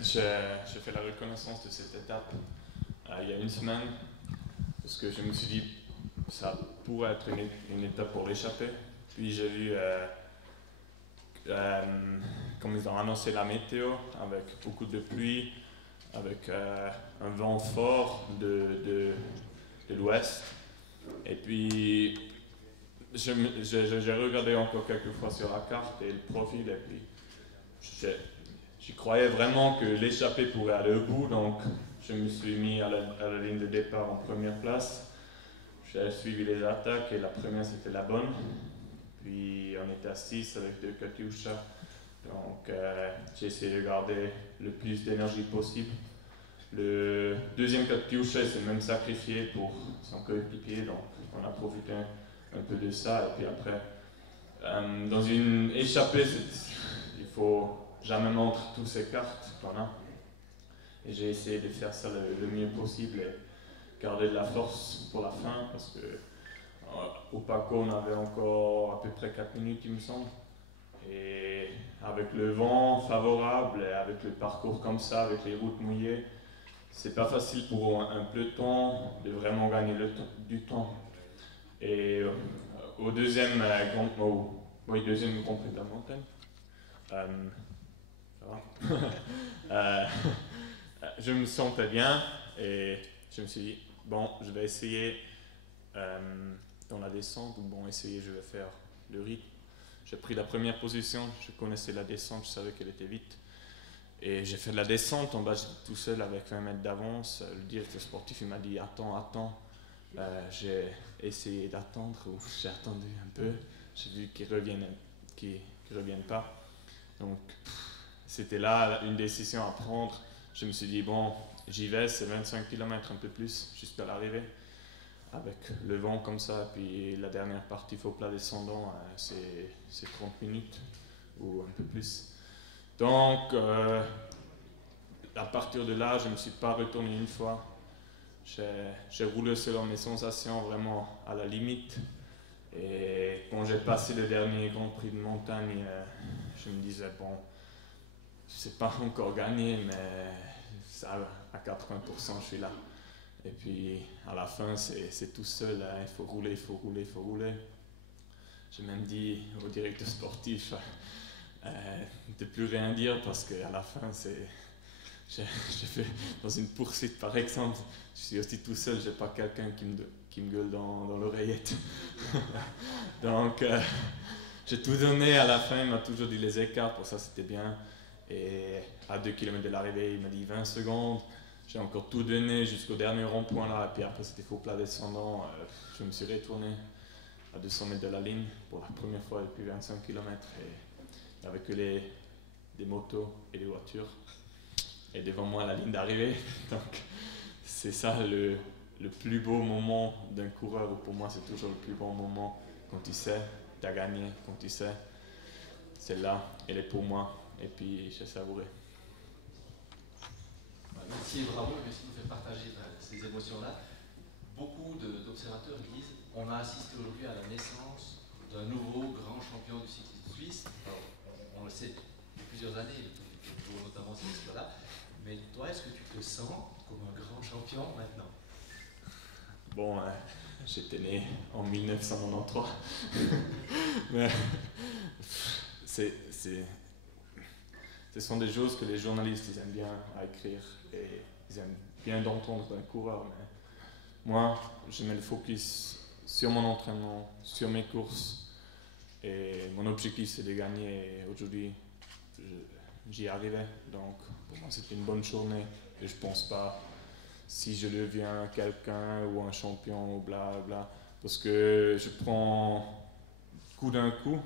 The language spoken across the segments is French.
j'ai fait la reconnaissance de cette étape il y a une semaine parce que je me suis dit ça pourrait être une étape pour l'échapper. Puis j'ai vu comme ils ont annoncé la météo avec beaucoup de pluie, avec un vent fort de l'ouest. Et puis j'ai regardé encore quelques fois sur la carte et le profil et puis j'y croyais vraiment que l'échappée pourrait aller au bout, donc je me suis mis à la ligne de départ en première place. J'ai suivi les attaques et la première c'était la bonne. Puis on était à 6 avec 2 Katyusha. Donc j'ai essayé de garder le plus d'énergie possible. Le deuxième Katyusha s'est même sacrifié pour son coéquipier, donc on a profité un peu de ça. Et puis après, dans une échappée, il faut jamais montrer toutes ses cartes qu'on a. Et j'ai essayé de faire ça le mieux possible et garder de la force pour la fin parce que au Paco on avait encore à peu près 4 minutes il me semble. Et avec le vent favorable et avec le parcours comme ça, avec les routes mouillées, c'est pas facile pour un peloton de vraiment gagner du temps. Et au deuxième deuxième Grand Prix de la montagne, ça va. Je me sentais bien et je me suis dit, bon, je vais essayer dans la descente, ou bon, essayer, je vais faire le rythme. J'ai pris la première position, je connaissais la descente, je savais qu'elle était vite. Et j'ai fait de la descente, en bas j'étais tout seul avec 20 mètres d'avance. Le directeur sportif il m'a dit attends. J'ai essayé d'attendre, ou j'ai attendu un peu. J'ai vu qu'ils reviennent pas. Donc c'était là une décision à prendre. Je me suis dit bon, j'y vais, c'est 25 km un peu plus jusqu'à l'arrivée. Avec le vent comme ça, puis la dernière partie faux plat descendant, c'est 30 minutes ou un peu plus. Donc, à partir de là, je ne me suis pas retourné une fois. J'ai roulé selon mes sensations, vraiment à la limite. Et quand j'ai passé le dernier Grand Prix de montagne, je me disais, bon, c'est pas encore gagné, mais ça, à 80%, je suis là. Et puis, à la fin, c'est tout seul, hein, il faut rouler. J'ai même dit au directeur sportif de plus rien dire parce qu'à la fin, j'ai fait dans une poursuite par exemple, je suis aussi tout seul, j'ai pas quelqu'un qui me gueule dans l'oreillette. Donc, j'ai tout donné à la fin, il m'a toujours dit les écarts, pour ça c'était bien. Et à 2 km de l'arrivée, il m'a dit 20 secondes. J'ai encore tout donné jusqu'au dernier rond-point là, et puis après c'était faux plat descendant. Je me suis retourné à 200 mètres de la ligne pour la première fois depuis 25 km. Et il n'y avait que des motos et des voitures. Et devant moi la ligne d'arrivée. Donc c'est ça le plus beau moment d'un coureur, ou pour moi c'est toujours le plus bon moment quand tu sais, tu as gagné, quand tu sais, celle-là, elle est pour moi. Et puis j'ai savouré. Merci et bravo, merci de nous faire partager ces émotions-là. Beaucoup d'observateurs disent on a assisté aujourd'hui à la naissance d'un nouveau grand champion du cyclisme suisse. Alors, on le sait depuis plusieurs années, notamment ces histoires-là. Mais toi, est-ce que tu te sens comme un grand champion maintenant? Bon, j'étais né en 1993. Mais ce sont des choses que les journalistes ils aiment bien à écrire et ils aiment bien d'entendre d'un coureur. Mais moi, je mets le focus sur mon entraînement, sur mes courses. Et mon objectif, c'est de gagner. Et aujourd'hui, j'y arrivais. Donc, pour moi, c'était une bonne journée. Et je pense pas si je deviens quelqu'un ou un champion ou bla bla. Parce que je prends coup d'un coup.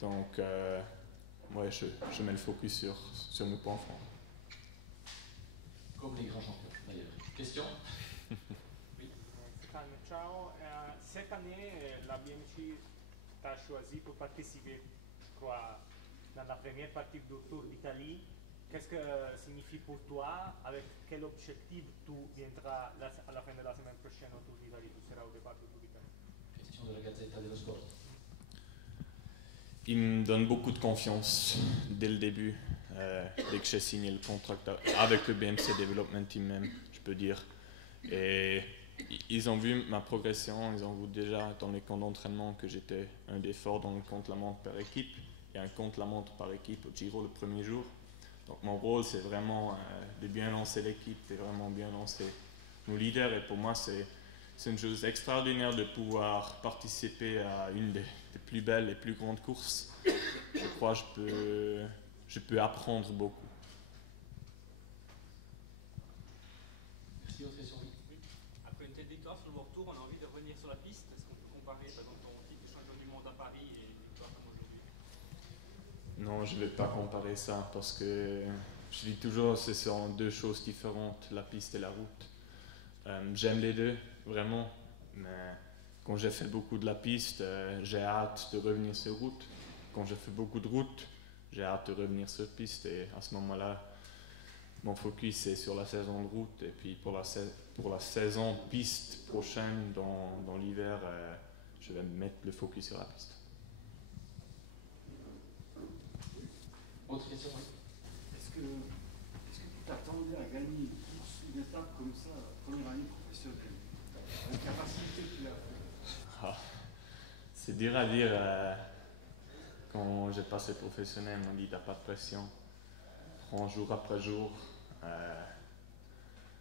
Donc, ouais, je mets le focus sur mes points forts. Comme les grands champions, d'ailleurs. Question? Oui. Stéphane, ciao. Cette année, la BMC t'a choisi pour participer, je crois, dans la première partie du Tour d'Italie. Qu'est-ce que signifie pour toi? Avec quel objectif tu viendras à la fin de la semaine prochaine au Tour d'Italie? Tu seras au départ du Tour d'Italie. Question de la Gazzetta dello Sport. Il me donne beaucoup de confiance dès le début. dès que j'ai signé le contrat avec le BMC Development Team même, je peux dire. Et ils ont vu ma progression, ils ont vu déjà dans les camps d'entraînement que j'étais un des forts dans le contre-la-montre par équipe et un contre-la-montre par équipe au Giro le premier jour. Donc mon rôle, c'est vraiment de bien lancer l'équipe et vraiment bien lancer nos leaders. Et pour moi, c'est une chose extraordinaire de pouvoir participer à une des plus belles et plus grandes courses. Je crois que je peux apprendre beaucoup. Merci, autre question. Oui. Après une telle victoire sur le World Tour, on a envie de revenir sur la piste. Est-ce qu'on peut comparer par exemple ton titre de champion du monde à Paris et une victoire comme aujourd'hui? Non, je ne vais pas comparer ça parce que je dis toujours que ce sont deux choses différentes, la piste et la route. J'aime les deux, vraiment, mais quand j'ai fait beaucoup de la piste, j'ai hâte de revenir sur route. Quand je fais beaucoup de route, j'ai hâte de revenir sur piste et à ce moment-là, mon focus est sur la saison de route et puis pour la saison piste prochaine dans l'hiver, je vais mettre le focus sur la piste. Autre question, oui. Est-ce que tu t'attendais à gagner une course, une étape comme ça, la première année professionnelle, avec la facilité que tu as fait? C'est dur à dire. Quand j'ai passé professionnel, on m'a dit t'as pas de pression, prends jour après jour,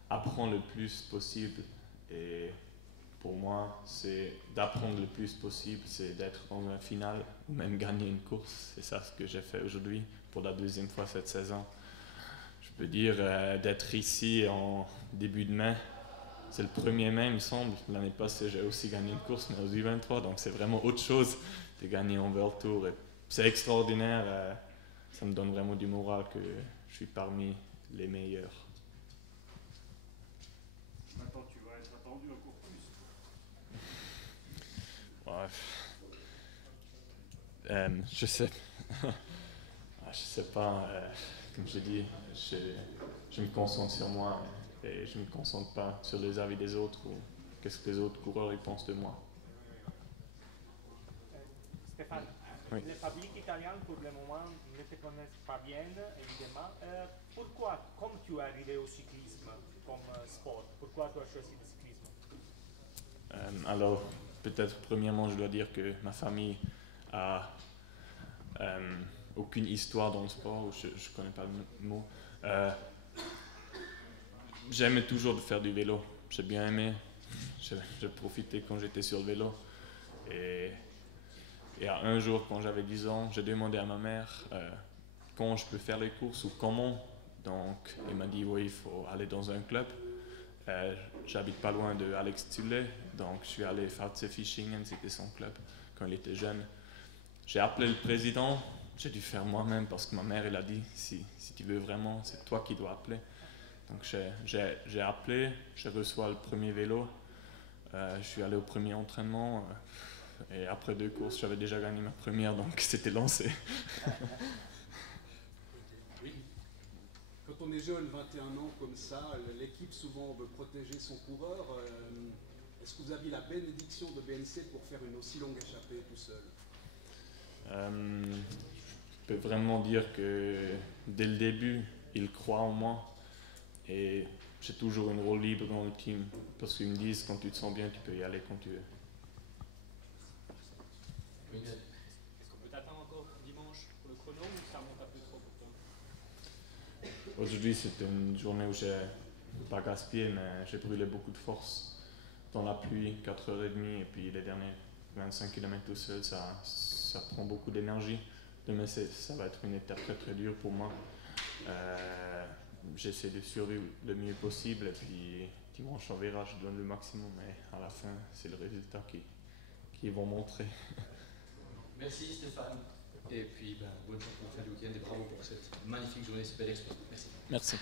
apprends le plus possible. Et pour moi, c'est d'apprendre le plus possible, c'est d'être dans un final ou même gagner une course. C'est ça ce que j'ai fait aujourd'hui pour la deuxième fois cette saison. Je peux dire d'être ici en début de mai. C'est le 1er mai, il me semble. L'année passée, j'ai aussi gagné une course, mais aux U23, donc c'est vraiment autre chose de gagner en World Tour. Et c'est extraordinaire. Ça me donne vraiment du moral que je suis parmi les meilleurs. Maintenant, tu vas être attendu encore plus. Ouais. Je sais. Je sais pas. Comme je dis, je me concentre sur moi et je ne me concentre pas sur les avis des autres ou qu'est-ce que les autres coureurs ils pensent de moi. Stéphane, Oui. le public italien pour le moment ne te connaît pas bien, évidemment. Pourquoi, comme tu es arrivé au cyclisme comme sport, pourquoi tu as choisi le cyclisme? Alors, peut-être premièrement, je dois dire que ma famille a aucune histoire dans le sport, je ne connais pas le mot. J'aimais toujours de faire du vélo, j'ai bien aimé, j'ai profité quand j'étais sur le vélo. Et un jour, quand j'avais 10 ans, j'ai demandé à ma mère quand je peux faire les courses ou comment. Donc, elle m'a dit oui, il faut aller dans un club. J'habite pas loin de Alex Tullet, donc je suis allé faire Fischingen, c'était son club quand il était jeune. J'ai appelé le président, j'ai dû faire moi-même parce que ma mère elle a dit si tu veux vraiment, c'est toi qui dois appeler. Donc j'ai appelé, j'ai reçu le premier vélo, je suis allé au premier entraînement et après 2 courses j'avais déjà gagné ma première, donc c'était lancé. Oui. Quand on est jeune, 21 ans comme ça, l'équipe souvent veut protéger son coureur. Est-ce que vous aviez la bénédiction de BNC pour faire une aussi longue échappée tout seul? Je peux vraiment dire que dès le début, ils croient en moi et j'ai toujours une rôle libre dans le team parce qu'ils me disent quand tu te sens bien, tu peux y aller quand tu veux. Oui. Est-ce qu'on peut t'attendre encore dimanche pour le chrono ou ça monte un peu trop pour toi? Aujourd'hui, c'était une journée où j'ai pas gaspillé, mais j'ai brûlé beaucoup de force dans la pluie, 4h30 et puis les derniers 25 km tout seul, ça prend beaucoup d'énergie. Demain, ça va être une étape très très dure pour moi. J'essaie de survivre le mieux possible et puis dimanche on verra, je donne le maximum, mais à la fin, c'est le résultat qui vont montrer. Merci Stéphane. Et puis, bonne chance pour le fin du week-end et bravo pour cette magnifique journée, ce bel exploit. Merci. Merci.